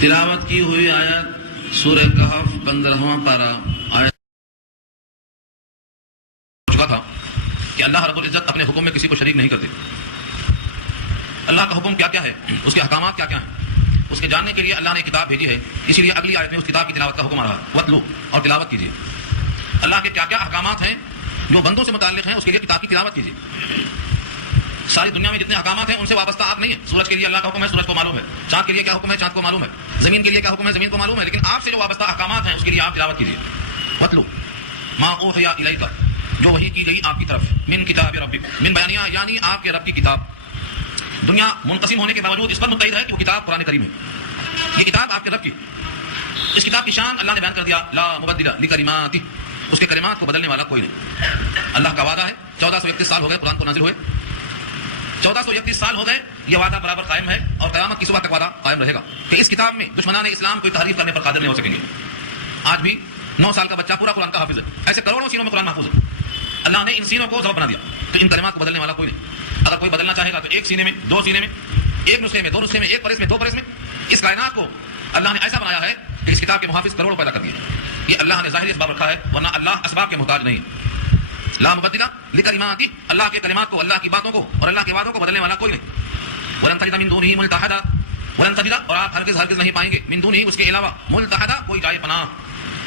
تلاوت کی ہوئی آیت سورہ کہف 15واں پارہ آیت چکا تھا کہ اللہ رب العزت اپنے حکم میں کسی کو شریک نہیں کرتے. اللہ کا حکم کیا کیا ہے، اس کے احکامات کیا کیا ہیں، اس کے جاننے کے لیے اللہ نے کتاب بھیجی ہے. اسی لیے اگلی آیت میں اس کتاب کی تلاوت کا حکم آ رہا ہے، وَاتْلُو، اور تلاوت کیجیے. اللہ کے کیا کیا احکامات ہیں جو بندوں سے متعلق ہیں، اس کے لیے کتاب کی تلاوت کیجیے. ساری دنیا میں جتنے احکامات ہیں ان سے وابستہ آپ نہیں ہیں. سورج کے لیے اللہ کا حکم ہے، سورج کو معلوم ہے. چاند کے لیے کیا حکم ہے، چاند کو معلوم ہے. زمین کے لیے کیا حکم ہے، زمین کو معلوم ہے. لیکن آپ سے جو وابستہ احکامات ہیں اس کے لیے آپ تلاوت کیجیے. وَاتْلُو مَا أُوحِیَ إِلَیْکَ، جو وحی کی گئی آپ کی طرف، من کتاب ربک، من بیانیہ یعنی آپ کے رب کی کتاب. دنیا منقسم ہونے کے باوجود اس پر متحد ہے کہ وہ کتاب قرآن کریم ہے. یہ کتاب آپ کے رب کی. اس کتاب کی شان اللہ نے بیان کر دیا، لا مبدل لکلماتہ، اس کے کلمات کو بدلنے والا کوئی نہیں. اللہ کا وعدہ ہے. 1431 سال ہو گئے قرآن کو نازل ہوئے، 1431 سال ہو گئے. یہ وعدہ برابر قائم ہے اور قیامت کی صبح تک وعدہ قائم رہے گا کہ اس کتاب میں دشمنان اسلام کوئی تحریف کرنے پر قادر نہیں ہو سکیں گے. آج بھی 9 سال کا بچہ پورا قرآن کا حافظ ہے. ایسے کروڑوں سینوں میں قرآن محفوظ ہے. اللہ نے ان سینوں کو ضبط بنا دیا. تو ان کلمات کو بدلنے والا کوئی نہیں. اگر کوئی بدلنا چاہے گا تو ایک سینے میں، 2 سینے میں، ایک نسخے میں، 2 نسخے میں، ایک پرس میں، 2 پرس میں. اس کائنات کو اللہ نے ایسا بنایا ہے کہ اس کتاب کے محافظ کروڑوں پیدا کر دیے. یہ اللہ نے ظاہری اسباب رکھا ہے، ورنہ اللہ اسباب کے محتاج نہیں. لا مبدل لکلماتہ، اللہ کے کلمات کو، اللہ کی باتوں کو اور اللہ کے وعدوں کو بدلنے والا کوئی نہیں. ولن تجد من دونہ ملتحدا، ولن تجد، اور آپ ہرگز نہیں پائیں گے، من دونہ، اس کے علاوہ، ملتحدا، کوئی جائے پناہ.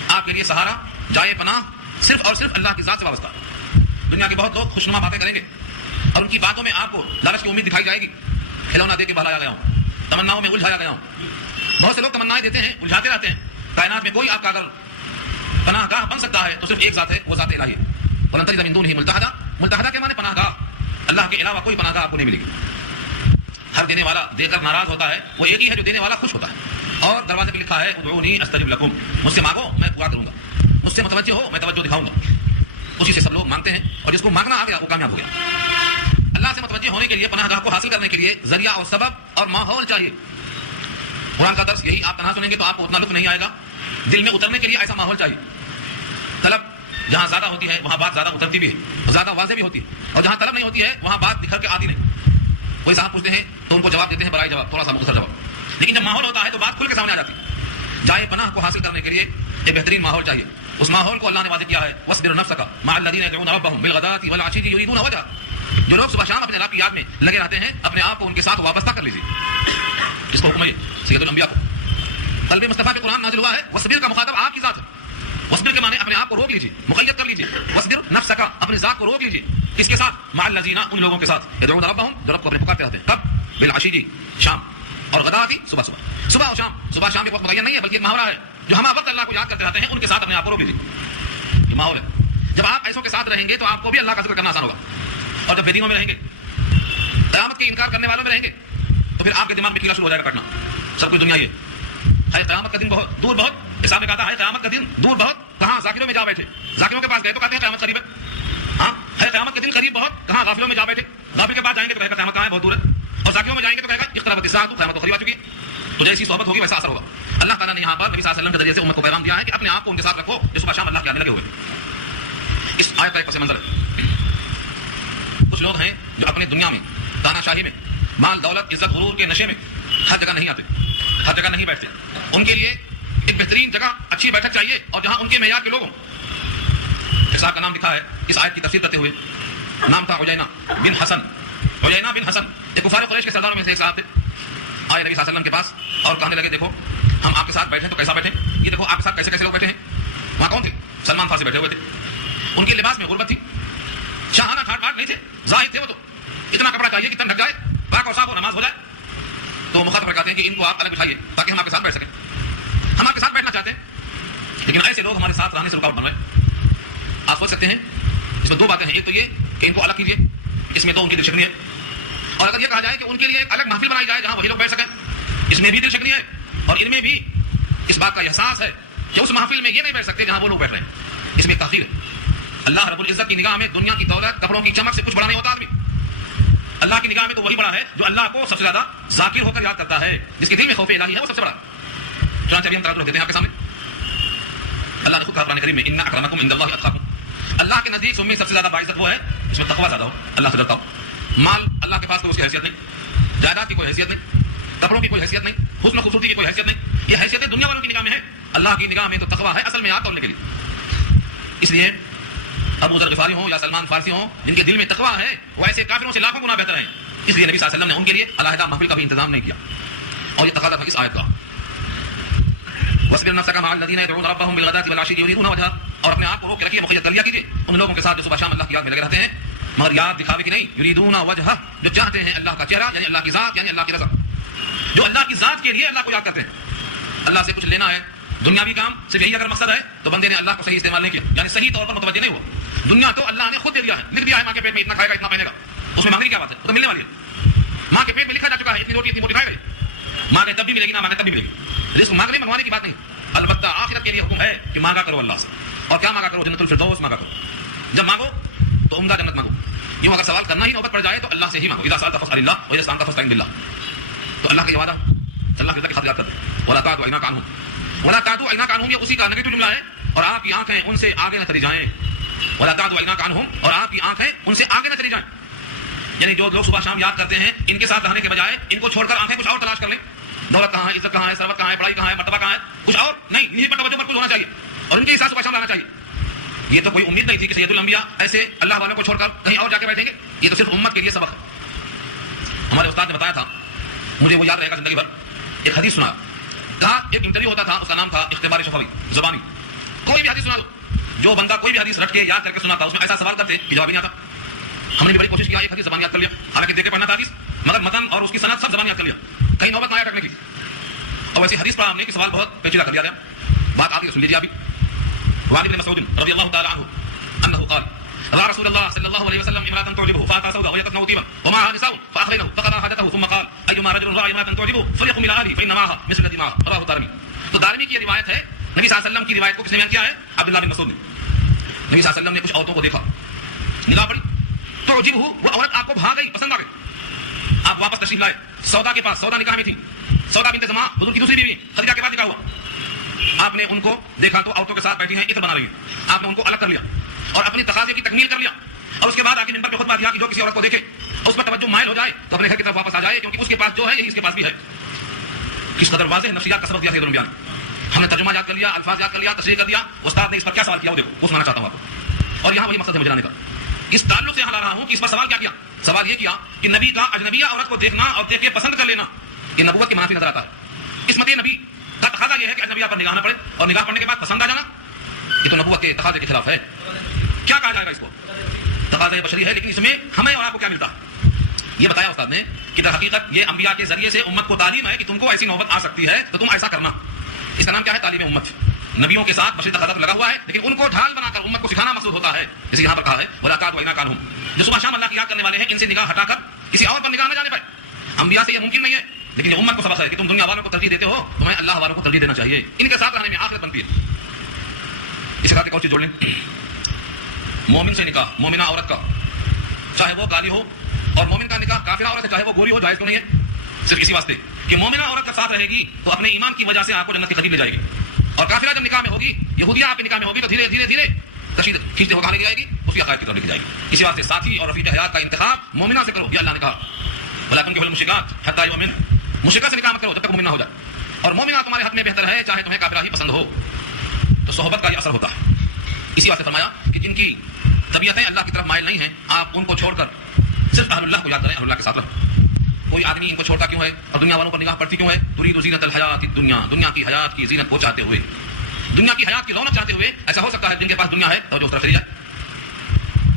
آپ کے لیے سہارا، جائے پناہ صرف اور صرف اللہ کی ذات سے وابستہ. دنیا کے بہت لوگ خوشنما باتیں کریں گے اور ان کی باتوں میں آپ کو لالچ کی امید دکھائی جائے گی. کھلونا دے کے بہلایا گیا ہوں، تمناؤں میں الجھایا گیا ہوں. بہت سے لوگ تمنائیں دیتے ہیں، الجھاتے رہتے ہیں. کائنات میں کوئی آپ کا اگر پناہ گاہ بن سکتا ہے تو صرف ایک ذات ہے، وہ ذات الہی ہے. ولن تجد من دونہ ملتحدا، ملتحدا کے معنی پناہ گاہ. اللہ کے علاوہ کوئی پناہ گاہ آپ کو نہیں ملے گی. ہر دینے والا دے کر ناراض ہوتا ہے، وہ ایک ہی ہے جو دینے والا خوش ہوتا ہے. اور دروازے پہ لکھا ہے، ادعونی استجب لکم، مجھ سے مانگو میں پورا کروں گا. مجھ سے متوجہ ہو میں توجہ دکھاؤں گا. اسی سے سب لوگ مانگتے ہیں اور جس کو مانگنا آ گیا وہ کامیاب ہو گیا. اللہ سے متوجہ ہونے کے لیے، پناہ گاہ کو حاصل کرنے کے لیے ذریعہ اور سبب اور ماحول چاہیے. قرآن کا درس یہی آپ تنہا سنیں گے تو آپ کو اتنا لطف نہیں آئے گا. دل میں اترنے کے لیے ایسا ماحول چاہیے. طلب جہاں زیادہ ہوتی ہے وہاں بات زیادہ اترتی بھی ہے، زیادہ واضح بھی ہوتی ہے. اور جہاں طلب نہیں ہوتی ہے وہاں بات نکھر کے آتی نہیں. کوئی صاحب پوچھتے ہیں تو ان کو جواب دیتے ہیں برائے جواب، تھوڑا سا مختصر جواب. لیکن جب ماحول ہوتا ہے تو بات کھل کے سامنے آ جاتی ہے. جائے پناہ کو حاصل کرنے کے لیے ایک بہترین ماحول چاہیے. اس ماحول کو اللہ نے واضح کیا ہے، وَاصْبِرْ نَفْسَكَ مَعَ الَّذِينَ يَدْعُونَ رَبَّهُم بِالْغَدَاةِ وَالْعَشِيِّ يُرِيدُونَ وَجْهَهُ. جو لوگ صبح شام اپنے رب کی یاد میں لگے رہتے ہیں، اپنے آپ کو ان کے ساتھ وابستہ کر لیجیے. اس کو حکم ہے سید الانبیاء کو. قلب مصطفیٰ پہ قرآن نازل ہوا ہے. وَاصْبِرْ کا مخاطب آپ کی ذات ہے. وَاصْبِرْ کے معنی اپنے آپ کو روک لیجیے، مقید کر لیجیے. وَاصْبِرْ نَفْسَكَ، اپنی ذات کو روک لیجیے. کس کے ساتھ؟ مع الذین، ان لوگوں کے ساتھ، يدعون ربهم، جو رب کو اپنے پکارتے رہتے ہیں. کب؟ بالعشی، شام، اور غداتی، صبح صبح. صبح اور شام، صبح شام کے وقت متعین نہیں ہے بلکہ ایک محاورہ ہے. جو ہم وقت اللہ کو یاد کرتے رہتے ہیں ان کے ساتھ اپنے آپ کو روک لیجیے. یہ ماحول ہے. جب آپ ایسوں کے ساتھ رہیں گے تو آپ کو بھی اللہ کا ذکر کرنا آسان ہوگا. اور جب بے دینوں میں رہیں گے، قیامت کے انکار کرنے والوں میں رہیں گے، تو پھر آپ کے دماغ میں کیڑا شروع ہو جائے گا کٹنا. سب کچھ دنیا یہ ہے. قیامت کا دن بہت دور، بہت حساب میں کہتا ہے قیامت کا دن دور بہت. کہاں؟ ذاکروں میں جا بیٹھے. ذاکروں کے پاس گئے تو کہتے ہیں قیامت قریب ہے. ہاں ہے قیامت کا دن قریب بہت. کہاں؟ غافلوں میں جا بیٹھے. غافل کے پاس جائیں گے تو کہے گا قیامت کہاں ہے، بہت دور ہے. اور ذاکروں میں جائیں گے تو کہے گا اقتربت الساعۃ، قیامت تو قریب آ چکی ہے. تو جیسی صحبت ہوگی ویسا اثر ہوگا. اللہ تعالیٰ نے یہاں پر نبی صلی اللہ علیہ وسلم کے ذریعے سے امت کو پیغام دیا ہے کہ اپنے آپ کو ان کے ساتھ رکھو جو صبح شام اللہ کے آنے لگے ہوئے. اس آیت کا ایک پس منظر ہے. کچھ لوگ ہیں جو اپنے دنیا میں، دانا شاہی میں، مال دولت عزت غرور کے نشے میں ہر جگہ نہیں آتے، ہر جگہ نہیں بیٹھتے. ان کے لیے ایک بہترین جگہ، اچھی بیٹھک چاہیے اور جہاں ان کے معیار کے لوگ ہوں. ایک صاحب کا نام لکھا ہے اس آیت کی تفسیر کرتے ہوئے. نام تھا عجینہ بن حسن. عجینہ بن حسن ایک کفار قریش کے سرداروں میں سے ایک صاحب تھے. آئے نبی صلی اللہ علیہ وسلم کے پاس اور کہنے لگے دیکھو ہم آپ کے ساتھ بیٹھے تو کیسا بیٹھے، یہ دیکھو آپ کے ساتھ کیسے کیسے لوگ بیٹھے ہیں. وہاں کون تھے؟ سلمان فارسی بیٹھے ہوئے تھے. ان کے لباس میں غربت تھی، شاہانہ ٹھاٹ باٹ نہیں تھے، زاہد تھے. وہ تو اتنا کپڑا چاہیے کہ تن ڈھک جائے، پاک اور صاف ہو، نماز ہو جائے. تو مخاطب کہتے ہیں کہ ان کو آپ الگ بٹھائیے تاکہ ہم آپ کے ساتھ بیٹھ سکیں. ہم آپ کے ساتھ بیٹھنا چاہتے ہیں لیکن ایسے لوگ ہمارے ساتھ رہنے سے رکاوٹ بن رہے ہیں. آپ سوچ سکتے ہیں اس میں 2 باتیں ہیں. ایک تو یہ کہ ان کو الگ کیجیے، اس میں تو ان کی دل شکنی ہے. اور اگر یہ کہا جائے کہ ان کے لیے ایک الگ محفل بنائی جائے جہاں وہی لوگ بیٹھ سکیں، اس میں بھی دل شکنی ہے. اور ان میں بھی اس بات کا احساس ہے کہ اس محفل میں یہ نہیں بیٹھ سکتے جہاں وہ لوگ بیٹھ رہے ہیں. اس میں تاخیر ہے. اللہ رب العزت کی نگاہ میں دنیا کی دولت، کپڑوں کی چمک سے کچھ بڑا نہیں ہوتا آدمی. اللہ کی نگاہ میں تو وہی بڑا ہے جو اللہ کو سب سے زیادہ ذاکر ہو کر یاد کرتا ہے، جس کے دل میں خوف الہی ہے، وہ سب سے بڑا. چنانچہ ابھی ہم ترجمہ دیتے ہیں آپ کے سامنے. اللہ نے خود کہا قرآن کریم میں، ان اکرمکم عند اللہ اتقاکم. اللہ کے نزدیک تم میں سب سے زیادہ باعزت وہ ہے جس میں تقویٰ زیادہ ہو، اللہ سے ڈرتا ہو. مال اللہ کے پاس کوئی اس کی حیثیت نہیں، جائیداد کی کوئی حیثیت نہیں، کپڑوں کی کوئی حیثیت نہیں. حسن و خوبصورتی کی کوئی حیثیت نہیں. یہ حیثیت دنیا والوں کی نگاہ میں ہے. اللہ کی نگاہ میں تو تقویٰ ہے اصل میں یاد تولنے کے لیے. اس لیے ابو ذر غفاری ہوں یا سلمان فارسی ہوں، جن کے دل میں تقویٰ ہے، وہ ایسے کافروں سے لاکھوں گنا بہتر ہیں. اس لیے نبی صلی اللہ علیہ وسلم نے ان کے لیے علیحدہ محفل کا بھی انتظام نہیں کیا. اور یہ تقاضا تھا اس آیت کا. وَاصْبِرْ نَفْسَكَ مَعَ الَّذِينَ يَدْعُونَ رَبَّهُمْ بِالْغَدَاةِ وَالْعَشِيِّ يُرِيدُونَ وَجْهَهُ. اور اپنے آپ کو روک کے رکھیے، مقید کر لیا کیجیے ان لوگوں کے ساتھ جو صبح شام اللہ کی یاد میں لگے رہتے ہیں، مگر یاد دکھاوے کی نہیں. یریدون وجہ، جو چاہتے ہیں اللہ کا چہرہ، یعنی اللہ کی ذات، یعنی اللہ کی رضا. جو اللہ کی ذات کے لیے اللہ کو یاد کرتے ہیں. اللہ سے کچھ لینا ہے، دنیاوی کام، صرف یہی اگر مقصد ہے تو بندے نے اللہ کو صحیح استعمال نہیں کیا، یعنی صحیح طور پر متوجہ نہیں ہوا. دنیا تو اللہ نے خود دے دیا ہے، لکھ دیا ہے ماں کے پیٹ میں اتنا کھائے گا اتنا پہنے گا. اس میں مانگنے کی کیا بات ہے؟ وہ تو ملنے والی ہے. ماں کے پیٹ میں لکھا جا چکا ہے اتنی روٹی اتنی موٹی کھائے گا. مانگے تب بھی ملے گی، نہ مانگے تب بھی ملے گی. رزق مانگنے منگوانے کی بات نہیں. البتہ آخرت کے لیے حکم ہے کہ مانگا کرو اللہ سے. اور کیا مانگا کرو؟ جنت الفردوس مانگا کرو. جب مانگو تو عمدہ جنت مانگو. یوں اگر سوال کرنا ہی نوبت پڑ جائے تو اللہ سے ہی مانگو. اذا سألت فاسأل اللہ واذا استعنت فاستعن باللہ. تو اللہ کا یہ وعدہ، اللہ کے خط یاد کرتے ہیں. ولا تعدوا عیناک عنہم، ولا تعدوا عیناک عنہم، یہ اسی کا نیگیٹو جملہ ہے. اور آپ کی آنکھیں ان سے آگے نہ چلی جائیں. ولا تعدوا عیناک عنہم، اور آپ کی آنکھیں ان سے آگے نہ چلی جائیں. یعنی جو لوگ صبح شام یاد کرتے ہیں، ان کے ساتھ رہنے کے بجائے ان کو چھوڑ کر آنکھیں کچھ اور تلاش کر لیں. دولت کہاں ہے، عزت کہاں ہے، ثروت کہاں ہے، بڑائی کہاں ہے، مرتبہ کہاں ہے، کچھ اور نہیں. انہیں پر توجہ مرکوز ہونا چاہیے اور ان کے ساتھ صبح شام رہنا چاہیے. یہ تو کوئی امید نہیں تھی کہ سید الانبیاء ایسے اللہ والوں کو چھوڑ کر کہیں اور جا کے بیٹھیں گے. یہ تو صرف امت کے لیے سبق ہے. ہمارے استاد نے بتایا تھا، مجھے وہ یاد رہے گا زندگی بھر. ایک حدیث سنا کہا، ایک انٹرویو ہوتا تھا، اس کا نام تھا اختبار شفوی زبانی. کوئی بھی حدیث سنا دو. جو بندہ کوئی بھی حدیث رٹ کے یاد کر کے سناتا، اس میں ایسا سوال کرتے کہ جواب نہیں آتا. ہم نے بھی بڑی کوشش کیا ایک حدیث زبان یاد کر لیا، حالانکہ دیکھ کے پڑھنا تھا حدیث، مگر متن اور اس کی سند سب زبان یاد کر لیا. کہیں نوبت نہ آیا کرنے کی. اور ایسی حدیث پڑھا ہم نے کہ سوال بہت پیچیدہ کر دیا گیا. بات آتی ہے، سن لیجیے ابھی. وعن ابن مسعود رضی اللہ تعالی عنہ انه قال رأى رسول الله صلى الله عليه وسلم امرأة تعجبه فأتى سوداء وهي تثنى طيبا ومعها نساء فأخرجه فقضى حاجته ثم قال أيما رجل رأى امرأة تعجبه فليقم إلى أهله فإن معها مثل الذي معها. رواه الدارمي. تو دارمی کی یہ روایت ہے. نبی صلی اللہ علیہ وسلم کی روایت کو کس نے بیان کیا ہے؟ عبداللہ بن مسعود نے. نبی صلی اللہ علیہ وسلم نے کچھ عورتوں کو دیکھا، نگاہ پڑی، تعجبه، وہ عورت آپ کو بھا گئی، پسند آ گئی. آپ واپس تشریف لائے سودا کے پاس. سودا نکاح میں تھی. سودا بنت زمعہ حضور کی دوسری بیوی، خدیجہ کے بعد نکاح ہوا. آپ نے ان کو دیکھا تو عورتوں کے ساتھ بیٹھی ہیں، عطر بنا رہی ہیں. آپ نے ان کو الگ کر لیا اور اپنی تقاضے کی تکمیل کر لیا. اور اس کے بعد آ کے منبر پہ خطبہ دیا کہ جو کسی عورت کو دیکھے اس پر توجہ مائل ہو جائے تو اپنے گھر کی طرف واپس آ جائے، کیونکہ اس کے پاس جو ہے یہی اس کے پاس بھی ہے. کس قدر واضح نفسیات کا سبق دیا سید الانبیاء نے. ہم نے ترجمہ یاد کر لیا، الفاظ یاد کر لیا، تشریح کر دیا. استاد نے اس پر کیا سوال کیا وہ دیکھو، وہ سنانا چاہتا ہوں آپ کو. اور یہاں وہی مقصد ہے مجھے جانے کا. اس تعلق سے یہاں لا رہا ہوں کہ اس پر سوال کیا کیا. سوال یہ کیا کہ نبی کا اجنبیہ عورت کو دیکھنا اور دیکھ کے پسند کر لینا یہ نبوت کے منافی نظر آتا ہے. قسمت نبی کا تقاضا یہ ہے کہ اجنبیہ پر نگاہ نہ پڑے اور نگاہ پڑنے کے بعد پسند آ جانا. یہ تو نبوت کے تقاضے کے خلاف ہے. کیا کہا جائے گا اس کو؟ تقاضا بشری ہے، لیکن اس میں ہمیں اور آپ کو کیا ملتا ہے؟ یہ بتایا استاد نے کہ در حقیقت یہ انبیاء کے ذریعے سے امت کو تعلیم ہے کہ تم کو ایسی نوبت آ سکتی ہے تو تم ایسا کرنا. اس کا نام کیا ہے؟ تعلیم امت. نبیوں کے ساتھ بشری تقاضا لگا ہوا ہے، لیکن ان کو ڈھال بنا کر امت کو سکھانا مقصود ہوتا ہے. جیسے یہاں پر کہا ہے ولا تعدوا عیناک عنہم، جو صبح شام اللہ کی یاد کرنے والے ہیں ان سے نگاہ ہٹا کر کسی اور پر نگاہ نہ جانے پائے. انبیاء سے یہ ممکن نہیں ہے، لیکن یہ امت کو سبق ہے کہ تم دنیا والوں کو ترجیح دیتے ہو، تمہیں اللہ والوں کو ترجیح دینا چاہیے. ان کے ساتھ رہنے میں آخرت بنتی ہے. اس کے ساتھ ایک اور چیز جوڑ لیں. مومن سے نکاح، مومنہ عورت کا، چاہے وہ کالی ہو، اور مومن کا نکاح کافرہ عورت سے چاہے وہ گوری ہو، جائز تو نہیں ہے. صرف اسی واسطے کہ مومنہ عورت کا ساتھ رہے گی تو اپنے ایمان کی وجہ سے آپ کو جنت کے قریب لے جائے گی. اور کافرہ جب نکاح میں ہوگی، یہودیہ آپ کے نکاح میں ہوگی تو دھیرے دھیرے دھیرے کھینچتے ہوگانے کی جائے گی، اس کی عقائد کی طرف لے کے جائے گی. اسی واسطے ساتھی اور رفیق حیات کا انتخاب مومنہ سے کرو، یہ اللہ نے کہا. ولا تنكحوا المشركات حتى يؤمن، مشرکہ سے نکاح مت کرو جب تک مومن نہ ہو جائے. اور مومنہ تمہارے حق میں بہتر ہے چاہے تمہیں کافرہ ہی پسند ہو. تو صحبت کا یہ اثر ہوتا ہے. اسی واسطے فرمایا کہ جن کی طبیعتیں اللہ کی طرف مائل نہیں ہیں آپ ان کو چھوڑ کر صرف اہل اللہ کو یاد کریں، اہل اللہ کے ساتھ رہیں. کوئی آدمی ان کو چھوڑتا کیوں ہے اور دنیا والوں پر نگاہ پڑتی کیوں ہے؟ تريد زینت الحیات الدنیا، دنیا کی حیات کی زینت کو چاہتے ہوئے، دنیا کی حیات کی رونق چاہتے ہوئے. ایسا ہو سکتا ہے جن کے پاس دنیا ہے توجہ اس طرف چلی جائے.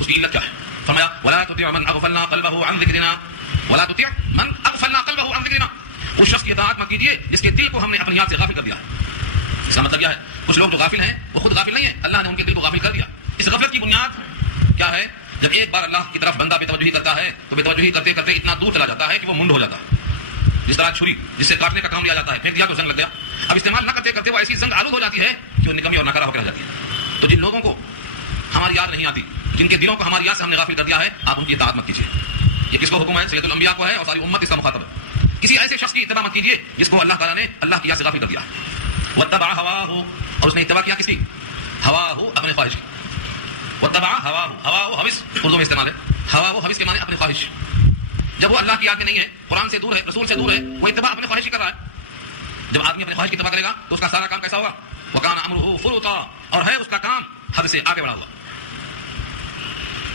اس کی علت کیا ہے؟ فرمایا ولا تطع من اغفلنا قلبه عن ذکرنا، ولا تطع من اغفلنا قلبه عن ذکرنا، اس شخص کی اطاعت مت کیجیے جس کے دل کو ہم نے اپنی یاد سے غافل کر دیا ہے. اس کا مطلب کیا ہے؟ کچھ لوگ جو غافل ہیں وہ خود غافل نہیں ہیں، اللہ نے ان کے دل کو غافل کر دیا. اس غفلت کی بنیاد کیا ہے؟ جب ایک بار اللہ کی طرف بندہ بے توجہی کرتا ہے تو بے توجہی کرتے کرتے اتنا دور چلا جاتا ہے کہ وہ منڈ ہو جاتا ہے. جس طرح چھری جس سے کاٹنے کا کام لیا جاتا ہے، پھینک دیا تو زنگ لگ گیا. اب استعمال نہ کرتے کرتے وہ ایسی زنگ آلود ہو جاتی ہے کہ وہ نکمی اور ناکارہ ہو کر رہ جاتی ہے. تو جن لوگوں کو ہماری یاد نہیں آتی، جن کے دلوں کو ہماری یاد سے ہم نے غافل کر دیا ہے، آپ ان کی اطاعت مت کیجیے. یہ کس کو حکم ہے؟ سید الانبیاء کو ہے اور ساری امت اس کا مخاطب ہے. کسی ایسے شخص کی اتباع مت کیجیے جس کو اللہ تعالیٰ نے اللہ کی یاد سے غافل کر دیا. واتبع هواه، اور اس نے اتباع کیا کس کی؟ هواه، اپنے خواہش کی. واتبع هواه، هواه حوث اردو میں استعمال ہے. هواه حوث کے معنی اپنی خواہش. جب وہ اللہ کی یاد میں نہیں ہے، قرآن سے دور ہے، رسول سے دور ہے، وہ اتباع اپنے خواہش کی کر رہا ہے. جب آدمی اپنے خواہش کی اتباع کرے گا تو اس کا سارا کام کیسا ہوگا؟ وکان امرہ فرطا، اور ہے اس کا کام حد سے آگے بڑھا ہوا.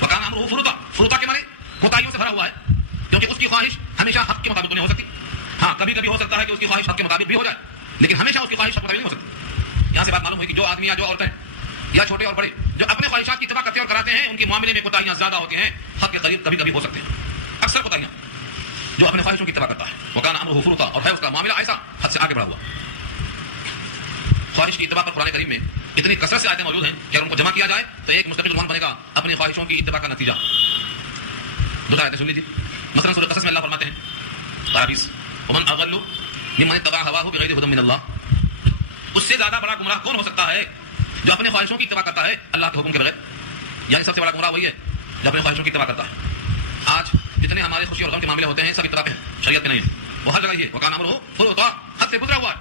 وکان امرہ فرطا، فرطا کے معنی کوتاہیوں سے بھرا ہوا ہے، کیونکہ اس کی خواہش ہمیشہ حق کے مطابق نہیں ہو سکتی. ہاں کبھی کبھی ہو سکتا ہے کہ اس کی خواہش حق کے مطابق بھی ہو جائے، لیکن ہمیشہ اس کی خواہش حق کے مطابق نہیں ہو سکتی. یہاں سے بات معلوم ہوئی کہ جو آدمی یا جو عورتیں یا چھوٹے اور بڑے جو اپنے خواہشات کی اتباع کرتے اور کراتے ہیں، ان کے معاملے میں کوتاہیاں زیادہ ہوتی ہیں، حق کے قریب کبھی کبھی ہو سکتے ہیں. اکثر کوتاہیاں جو اپنے خواہشوں کی اتباع کرتا ہے، وکان امرہ فرطا، اور ہے اس کا معاملہ ایسا حد سے آگے بڑھا ہوا. خواہش کی اتباع پر قرآن کریم میں اتنی کثرت سے آیتیں موجود ہیں کہ اگر ان کو جمع کیا جائے تو ایک مستقل عنوان بنے گا اپنی خواہشوں کی اتباع کا نتیجہ. دو آیتیں سن لیجیے. مثلا سورہ قصص میں اللہ فرماتے ہیں 20 ومن اضل ممن اتبع هواه بغیر هدى من اللہ. اس سے زیادہ بڑا گمراہ کون ہو سکتا ہے جو اپنے خواہشوں کی اتباع کرتا ہے اللہ کے حکم کے بغیر؟ یعنی سب سے بڑا گمراہ وہی ہے جو اپنے خواہشوں کی اتباع کرتا ہے. آج جتنے ہمارے خوشی اور غم کے معاملے ہوتے ہیں سب اتباع پہ، شریعت پہ نہیں ہے. وہ ہر جگہ یہ وکان امرہ فرطا، حد سے گزرا ہوا ہے.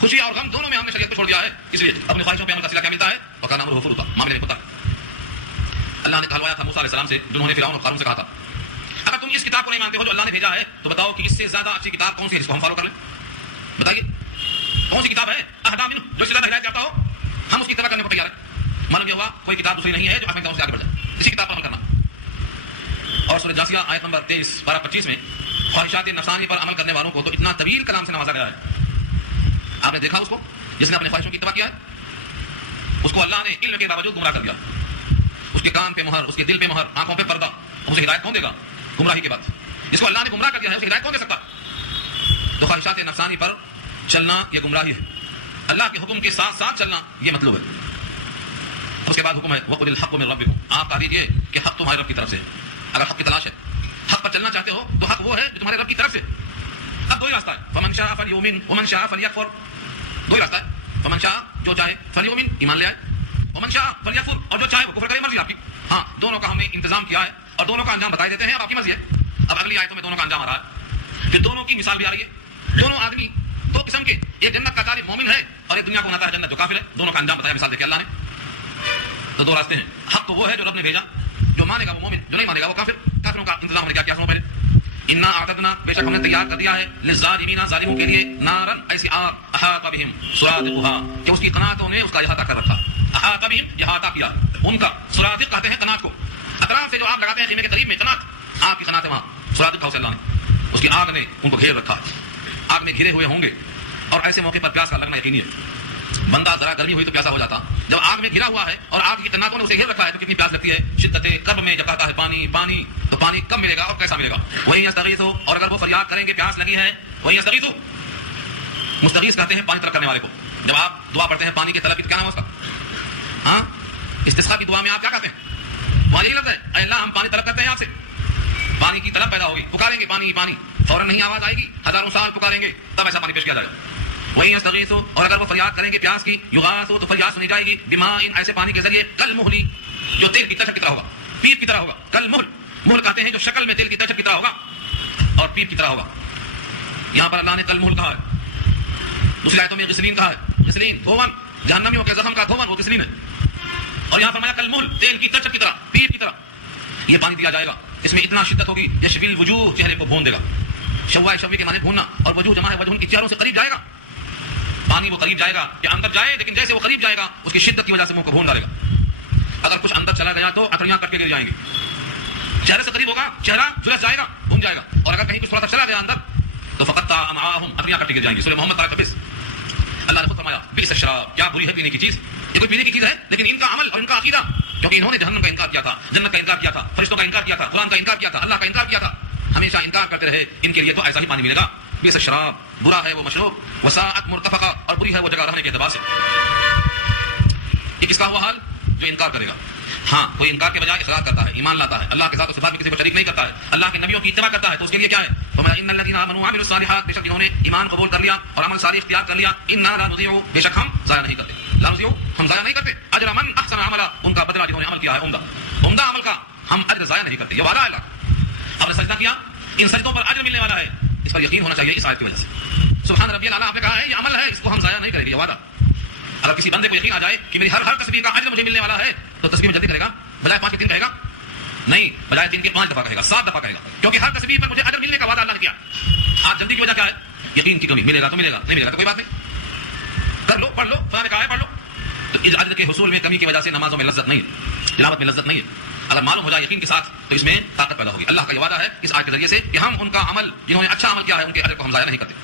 خوشی اور غم دونوں میں ہم نے شریعت کو چھوڑ دیا ہے، اس لیے اپنی خواہشوں پہ عمل کا صلہ کیا ملتا ہے؟ وکان امرہ فرطا، معاملے میں ہوتا ہے. اللہ نے کہلوایا تھا موسیٰ علیہ السلام سے، جنہوں نے فرعون اور قارون سے کہا تھا اگر تم اس کتاب کو نہیں مانتے ہو جو اللہ نے بھیجا ہے تو بتاؤ کہ اس سے زیادہ اچھی کتاب کون سی ہے جس کو ہم فالو کر لیں؟ بتائیے کون سی کتاب ہے اہدا منہ جو اس سے زیادہ ہدایت چاہتا ہو؟ ہم اس کی اتباع کرنے کو تیار ہیں. معلوم یہ ہوا کوئی کتاب دوسری نہیں ہے جو ہمیں سے آگے بڑھ جائے، اسی کتاب پر عمل کرنا. اور سورہ جاثیہ آیت نمبر 23 پارہ 25 میں خواہشات نفسانی پر عمل کرنے والوں کو تو اتنا طویل کلام سے نوازا گیا ہے. آپ نے دیکھا اس کو جس نے اپنے خواہشوں کی اتباع کیا ہے اس کو اللہ نے علم کے باوجود گمراہ کر دیا. اس کے کان پہ مہر، اس کے دل پہ مہر، آنکھوں پہ پردہ. اسے ہدایت کون دے گا گمراہی کے بعد؟ جس کو اللہ نے گمراہ کر دیا ہے اسے ہدایت کون دے سکتا؟ تو خواہشات نفسانی پر چلنا یہ گمراہی ہے. اللہ کے حکم کے ساتھ ساتھ چلنا یہ مطلوب ہے. اس کے بعد حکم ہے وقل الحق من ربکم، آپ کہہ دیجیے کہ حق تمہارے رب کی طرف سے. اگر حق کی تلاش ہے، حق پر چلنا چاہتے ہو تو حق وہ ہے جو تمہارے رب کی طرف سے. اب دو ہی راستہ ہے، فمن شاء فلیؤمن ومن شاء فلیکفر. دو ہی راستہ ہے، فمن شاء جو چاہے فلیؤمن ایمان لے آئے، ومن شاء فلیکفر اور جو چاہے وہ کفر کرے، مرضی آپ کی. ہاں دونوں کا ہم نے انتظام کیا ہے اور دونوں کا انجام بتائی دیتے ہیں، اب آپ کی مرضی ہے. اب اگلی آیتوں میں دونوں کا انجام آ رہا ہے، پھر دونوں کی مثال بھی آ رہی ہے. دونوں آدمی دو قسم کے، ایک جنت کا طالب مومن ہے اور ایک دنیا کو بناتا ہے جنت جو کافر ہے. دونوں کا انجام بتایا مثال دے کے اللہ نے. تو دو راستے ہیں. حق تو وہ ہے جو رب نے بھیجا، جو مانے گا وہ مومن، جو نہیں مانے گا وہ کافر. کافروں کا انتظام ہم نے کیا کیا سنو پہلے. انا اعتدنا، بے شک ہم نے تیار کر دیا ہے، للظالمین ظالموں کے لیے، نارن ایسی آگ، احاط بہم سرادقها کہ اس کی قناتوں نے اس کا احاطہ کر رکھا. احاط بہم احاطہ کیا ان کا. سرادق کہتے ہیں قنات کو، اطراف سے جو آگ لگاتے ہیں خیمے کے قریب میں، قنات آگ کی قنات ہے وہاں. سرادق کہا اسے اللہ نے، اس کی آگ نے ان کو گھیر رکھا. آگ میں گھرے ہوئے ہوں گے اور ایسے موقع پر پیاس کا لگنا یقینی ہے. بندہ ذرا گرمی ہوئی تو پیاسا ہو جاتا. جب آگ میں گھرا ہوا ہے اور آگ کی قناتوں نے اسے گھیر رکھا ہے تو کتنی پیاس لگتی ہے. شدت کرب میں جب کہتا ہے پانی پانی تو پانی کب ملے گا اور کیسا ملے گا؟ وہی یستغیثو، اور اگر وہ فریاد کریں گے پیاس لگی ہے، وہی یستغیثو. مستغیث کہتے ہیں پانی طلب کرنے والے کو. جب آپ دعا پڑھتے ہیں پانی کی طلب کی، کیا نام ہے اس کا؟ ہاں استسقاء کی دعا میں آپ کیا کہتے ہیں؟ وہاں یہی لفظ ہے، اے اللہ ہم پانی طلب کرتے ہیں آپ سے. پانی کی طلب پیدا ہوگی، پکاریں گے پانی پانی، فوراً نہیں آواز آئے گی، ہزاروں سال پکاریں گے تب ایسا پانی پیش کیا جائے گا. وہی یستغیثو، اور اگر وہ فریاد کریں گے پیاس کی، یغاثو تو فریاد سنی جائے گی، بماء ایسے پانی کے ذریعے، کالمہلی جو تیل کی ترشک کی طرح ہوگا، پیپ کی طرح ہوگا. کالمہل، مہل کہتے ہیں جو شکل میں تیل کی ترشک کی طرح ہوگا اور پیپ کی طرح ہوگا. یہاں پر اللہ نے کالمہل کہا ہے. دوسری آیتوں میں غسلین کہا ہے. غسلین دھون، جہنمیوں کے زخم کا دھون وہ غسلین ہے. اور یہاں فرمایا کالمہل، تیل کی ترشک کی طرح، پیپ کی طرح. یہ پانی دیا جائے گا، اس میں اتنا شدت ہوگی، یشفی الوجوہ، چہرے کو بھون دے گا. شوائے شوی کے معنی بھوننا، اور وجوہ جمع ہے وجہ، ان کی چہروں سے قریب جائے گا. پانی وہ قریب جائے گا کہ اندر جائے، لیکن جیسے وہ قریب جائے گا اس کی شدت کی وجہ سے منہ کو بھون ڈالے گا. اگر کچھ اندر چلا گیا تو اتریاں کٹ کے گر جائیں گی. چہرے سے قریب ہوگا، چہرہ جھلس جائے گا، بھون جائے گا. اور اگر کہیں کچھ تھوڑا سا چلا گیا اندر تو فقط امعاءہم، اتریاں کٹ کے گر جائیں گی. سورہ محمد پارہ 26 اللہ نے خود فرمایا بئس الشراب، کیا بری ہے پینے کی چیز. یہ کوئی پینے کی چیز ہے لیکن ان کا عمل اور ان کا عقیدہ، کیونکہ انہوں نے جہنم کا انکار کیا تھا، جنت کا انکار کیا تھا، فرشتوں کا انکار کیا تھا، قرآن کا انکار کیا تھا، اللہ کا انکار کیا تھا، ہمیشہ انکار کرتے رہے. ان کے لیے تو ایسا ہی پانی ملے گا. بئس الشراب، برا ہے وہ مشروب، وساءت مرتفقہ، اور بری ہے وہ جگہ رہنے کے اعتبار سے. یہ کس کا ہوا حال؟ جو انکار کرے گا. ہاں کوئی انکار کے بجائے اقرار کرتا ہے، ایمان لاتا ہے، اللہ کے ذات و صفات میں کسی کو شریک نہیں کرتا ہے، اللہ کے نبیوں کی اتباع کرتا ہے، تو اس کے لیے کیا ہے؟ فرمایا ان الذين امنوا وعملوا الصالحات، بے شک جنہوں نے ایمان قبول کر لیا اور عمل صالح اختیار کر لیا، انا لا نضيع، بے شک ہم ضائع نہیں کرتے. لا نضيع، ہم ضائع نہیں کرتے. اجر من احسن عملا، ان کا بدلہ جنہوں نے عمل کیا ہے عمدہ عمل کا، ہم اجر ضائع نہیں کرتے. یہ وعدہ ہے اللہ کا. آپ نے سجدہ کیا، ان سجدوں پر اجر ملنے والا ہے، اس پر یقین ہونا چاہیے اس آیت کی وجہ سے. سبحان ربی الاعلی، آپ نے کہا ہے یہ عمل ہے، اس کو ہم ضائع نہیں کریں گے، یہ وعدہ. اگر کسی بندے کو یقین آ جائے کہ میری ہر تسبیح کا اجر مجھے ملنے والا ہے تو تسبیح میں جلدی کرے گا، بجائے 5 کے 3 کہے گا نہیں، بجائے 3 کے 5 دفعہ کہے گا، 7 دفعہ کہے گا، کیونکہ ہر تسبیح پر مجھے اجر ملنے کا وعدہ اللہ نے کیا. آج جلدی کی وجہ کیا ہے؟ یقین کی کمی، ملے گا تو ملے گا، نہیں ملے گا تو کوئی بات نہیں، کر لو، پڑھ لو، فلاں نے کہا ہے پڑھ لو. تو اس عجز کے حصول میں کمی کی وجہ سے نمازوں میں لذت نہیں ہے، تلاوت میں لذت نہیں ہے. اگر معلوم ہو جائے یقین کے ساتھ تو اس میں طاقت پیدا ہوگی. اللہ کا یہ وعدہ ہے اس آیت کے ذریعے سے کہ ہم ان کا عمل، جنہوں نے اچھا عمل کیا ہے، ان کے اجر کو ہم ضائع نہیں کرتے.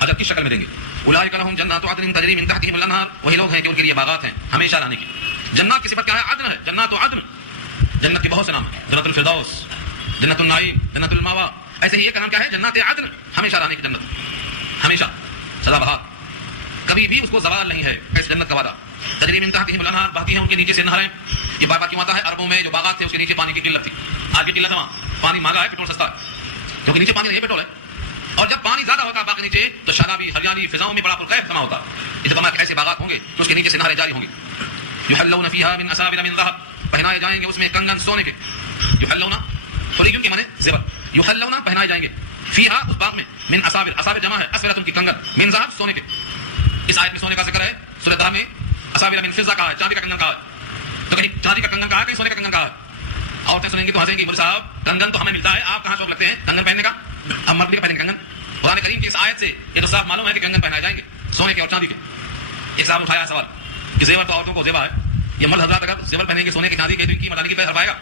اجر کس شکل میں دیں گے؟ اولئک لہم جنات عدن تجری من تحتہم الانہار، وہی لوگ ہیں کہ ان کے لیے باغات ہیں ہمیشہ رہنے کی. جنات کی صفت کیا ہے؟ عدن ہے. جنات عدن، جنت کے بہت سے نام ہیں، جنت الفردوس، جنت النعیم، جنت الماوا. ایسے ہی ایک نام کیا ہے؟ جنات عدن، ہمیشہ رہنے کی جنت، ہمیشہ سدا بہار، کبھی بھی اس کو زوال نہیں ہے. ایسے جنت کا وعدہ. تجری من تحتہم الانہار، بہتی ہیں ان کے نیچے سے نہریں. یہ بار بار کیوں آتا ہے؟ عربوں میں جو باغات تھے اس کے نیچے پانی کی قلت تھی. آج کی قلت ہے، پانی مہنگا ہے، پیٹرول سستا ہے، کیونکہ نیچے پانی نہیں ہے، پیٹرول ہے. اور جب پانی زیادہ ہوتا ہے باغ کے نیچے تو شادابی، ہریالی، فضاؤں میں بڑا پرغیب سما ہوتا ہے. اس طرح کے ایسے باغات ہوں گے تو اس کے نیچے سے نہریں جاری ہوں گی. یحلون فیہا من اساور من ذہب، پہنائے جائیں گے اس میں کنگن سونے کے. یحلون حلیون کے معنی زیور، یحلون پہنائے جائیں گے فیہا اس باغ میں، من اساور، اساور جمع ہے اسورۃ کی کنگن، من ذہب سونے کے. اس آیت میں سونے کا ذکر ہے. سورۃ طه میں اساور من فضہ کہا ہے، چاندی کا کنگن کہا ہے. تو کہیں چاندی کا کنگن کہا ہے، کہیں سونے کا کنگن کہا ہے. عورتیں سنیں گی تو ہنسیں گی، مولوی صاحب کنگن تو ہمیں ملتا ہے، آپ کہاں شوق لگتے ہیں کنگن پہننے کا؟ اب مرد بھی پہنیں گے کنگن. قرآن کریم کی اس آیت سے یہ تو صاف معلوم ہے کہ کنگن پہنائے جائیں گے سونے کے اور چاندی کے. ایک صاحب اٹھایا سوال کہ زیور تو عورتوں کو زیبا ہے، یہ مرد حضرات اگر زیور پہنیں گے سونے کے چاندی کے تو ان کی مردانی کی پہ ہر پائے گا.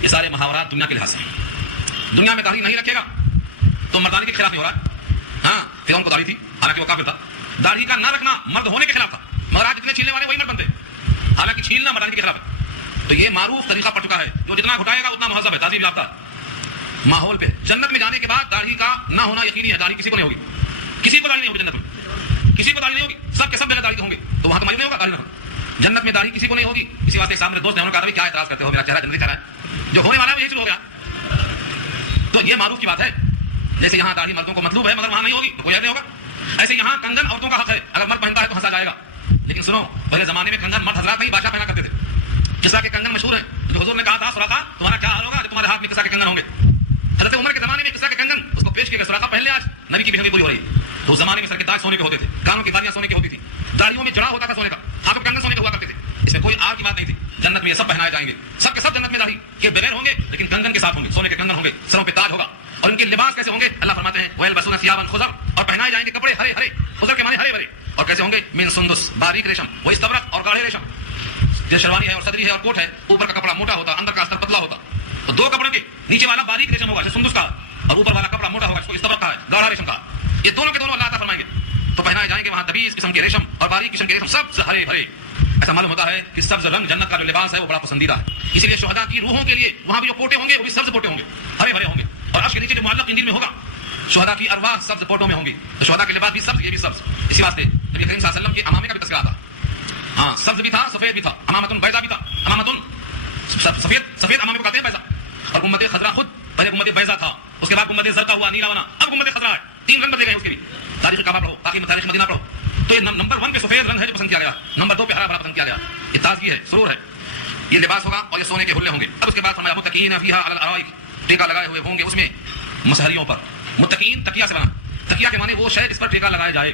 یہ سارے محاورات دنیا کے لحاظ سے ہیں. دنیا میں داڑھی نہیں رکھے گا تو مردانی کے خلاف نہیں ہو رہا ہے. ہاں فرعون کو داڑھی تھی، حالانکہ وہ کافر تھا. داڑھی کا نہ رکھنا مرد ہونے کے خلاف تھا، مگر آج جتنے چھیلنے والے وہی مرد بنتے، حالانکہ چھیلنا مردانی کے خلاف ہے. تو یہ معروف طریقہ پڑ چکا ہے، جو جتنا گھٹائے گا اتنا مہذب ہے، تہذیب یافتہ ماحول پہ. جنت میں جانے کے بعد داڑھی کا نہ ہونا یقینی ہے. داڑھی کسی کو نہیں ہوگی، کسی کو داڑھی نہیں ہوگی جنت میں، کسی کو داڑھی نہیں ہوگی، سب کے سب جگہ داڑھی ہوں گے. تو وہاں تو معلوم نہیں ہوگا داڑھی نہ ہو. جنت میں داڑھی کسی کو نہیں ہوگی. اسی واسطے سامنے دوست نے انہوں نے کہا کیا اعتراض کرتے ہو، میرا چہرہ جنتی چہرہ ہے، جو ہونے والا ہے یہی شروع ہو گیا. تو یہ معروف کی بات ہے. جیسے یہاں داڑھی مردوں کو مطلوب ہے مگر وہاں نہیں ہوگی تو کوئی نہیں ہوگا. ایسے یہاں کنگن عورتوں کا حق ہے، اگر مرد پہنتا ہے تو ہنسا جائے گا. لیکن سنو، پہلے زمانے میں کنگن مرد حضرات نہیں بادشاہ پہنا کرتے تھے. قصہ کے کنگن مشہور ہیں، جو حضور نے کہا تھا سراقہ تمہارا کیا حال ہوگا جب تمہارے ہاتھ میں قصہ کے کنگن ہوں گے. حضرت عمر کے زمانے میں قصہ کے کنگن اس کو پیش کیا گیا، سراقہ پہن لے، آج نبی کی بھی پوری ہو رہی ہے. تو اس زمانے میں سر کے تاج سونے کے ہوتے تھے، کانوں کی بالیاں سونے کی ہوتی تھی، داڑھیوں میں جڑا ہوتا تھا سونے کا، ہاتھوں کنگن سونے کے ہوا کرتے تھے. اس میں کوئی آگ کی بات نہیں تھی. جنت میں یہ سب پہنائے جائیں گے، سب کے سب جنت میں داڑھی کے بغیر ہوں گے لیکن کنگن کے ساتھ ہوں گے، سونے کے کنگن ہوں گے، سروں پہ تاج ہوگا. اور ان کے لباس کیسے ہوں گے؟ اللہ فرماتے ہیں وَيَلْبَسُونَ ثِيَابًا خُضْرًا، اور پہنائے جائیں گے کپڑے ہرے ہرے، خضر کے معنی ہرے بھرے. اور کیسے ہوں گے؟ من سندس، باریک ریشم، وہ استبرق اور گاڑھے ریشم. جو شیروانی ہے اور صدری ہے اور کوٹ ہے، اوپر کا کپڑا موٹا ہوتا، اندر کا استر پتلا ہوتا. تو دو کپڑوں کے نیچے والا باریک ریشم ہوگا جو سندس کا، اور اوپر والا کپڑا موٹا ہوگا جس کو استبرق کا ہے، گاڑھا ریشم کا. یہ دونوں کے دونوں اللہ عطا فرمائیں گے. تو پہنائے جائیں گے وہاں دبیز قسم کے ریشم اور باریک قسم کے ریشم، سبز ہرے بھرے. ایسا معلوم ہوتا ہے کہ سبز رنگ جنت کا جو لباس ہے وہ بڑا پسندیدہ ہے. اسی لیے شہداء کی روحوں کے لیے وہاں بھی جو پوٹے ہوں گے وہ بھی سبز پوٹے ہوں گے، ہرے بھرے ہوں گے. اور عرش کے نیچے جو معلق انجیل میں ہوگا، شہداء کی ارواح سبز پوٹوں میں ہوں گی. تو شہداء کے لباس بھی سبز، یہ بھی سبز. اسی واسطے نبی کریم صلی اللہ علیہ وسلم کے امامے کا بھی تذکرہ آتا. ہاں سبز بھی تھا، سفید بھی تھا، امامۃ بیضاء بھی تھا. امامۃ سفید امامے کو کہتے ہیں بیضاء. اور گنبد خضرا خود پہلے گنبد بیضاء تھا، اس کے بعد گنبد زرقاء ہوا، نیلا بنا، اب گنبد خضرا ہے. 3 رنگ بدلے گئے اس کے بھی. تاریخ کعبہ پڑھو، تاکہ تاریخ مدینہ پڑھو. تو یہ نمبر 1 پہ سفید رنگ ہے جو پسند کیا گیا، نمبر 2 پہ ہرا بھرا پسند کیا گیا. یہ تازگی ہے، سرور ہے. یہ لباس ہوگا اور یہ سونے کے حلے ہوں گے. اب اس کے بعد فرمایا متکئین فیہا علی الارائک، ٹیکا لگائے ہوئے ہوں گے اس میں مسہریوں پر. متکئین تکیہ سے بنا، تکیہ کے معنی وہ شے جس پر ٹیکا لگایا جائے.